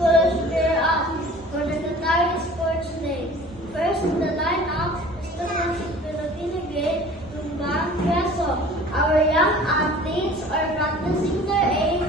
Coach, cheer up for the Qatari Sports Day. First in the lineup is the Filipino grade Tumbang Quezon. Our young athletes are practicing their aim